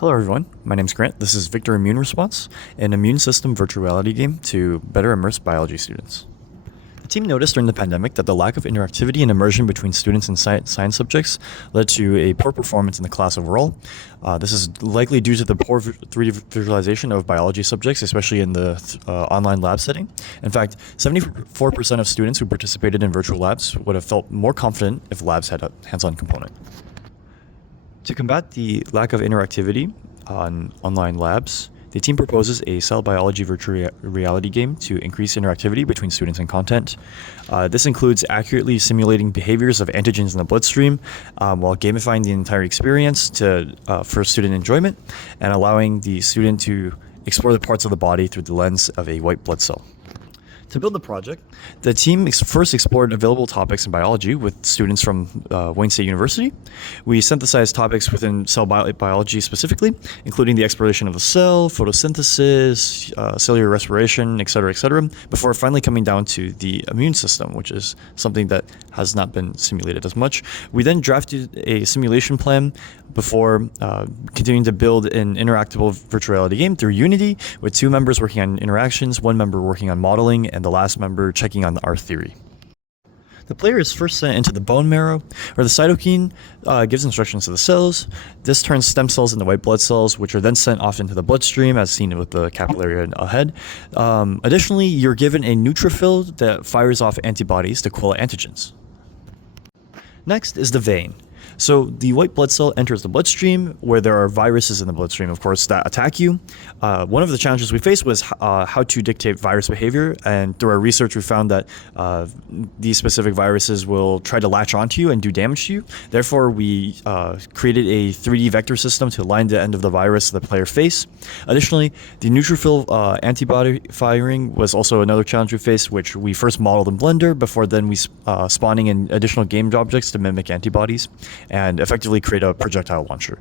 Hello everyone, my name is Grant. This is Victor Immune Response, an immune system virtual reality game to better immerse biology students. The team noticed during the pandemic that the lack of interactivity and immersion between students and science subjects led to a poor performance in the class overall. This is likely due to the poor 3D visualization of biology subjects, especially in the online lab setting. In fact, 74% of students who participated in virtual labs would have felt more confident if labs had a hands-on component. To combat the lack of interactivity on online labs, the team proposes a cell biology virtual reality game to increase interactivity between students and content. This includes accurately simulating behaviors of antigens in the bloodstream while gamifying the entire experience for student enjoyment and allowing the student to explore the parts of the body through the lens of a white blood cell. To build the project, the team first explored available topics in biology with students from Wayne State University. We synthesized topics within cell biology specifically, including the exploration of the cell, photosynthesis, cellular respiration, etc., before finally coming down to the immune system, which is something that has not been simulated as much. We then drafted a simulation plan before continuing to build an interactable virtual reality game through Unity, with 2 members working on interactions, 1 member working on modeling, and the last member checking on our theory. The player is first sent into the bone marrow, where the cytokine gives instructions to the cells. This turns stem cells into white blood cells, which are then sent off into the bloodstream, as seen with the capillary ahead. Additionally, you're given a neutrophil that fires off antibodies to kill antigens. Next is the vein. So the white blood cell enters the bloodstream, where there are viruses in the bloodstream, of course, that attack you. One of the challenges we faced was how to dictate virus behavior, and through our research we found that these specific viruses will try to latch onto you and do damage to you. Therefore, we created a 3D vector system to line the end of the virus to the player face. Additionally, the neutrophil antibody firing was also another challenge we faced, which we first modeled in Blender before then we spawning in additional game objects to mimic antibodies and effectively create a projectile launcher.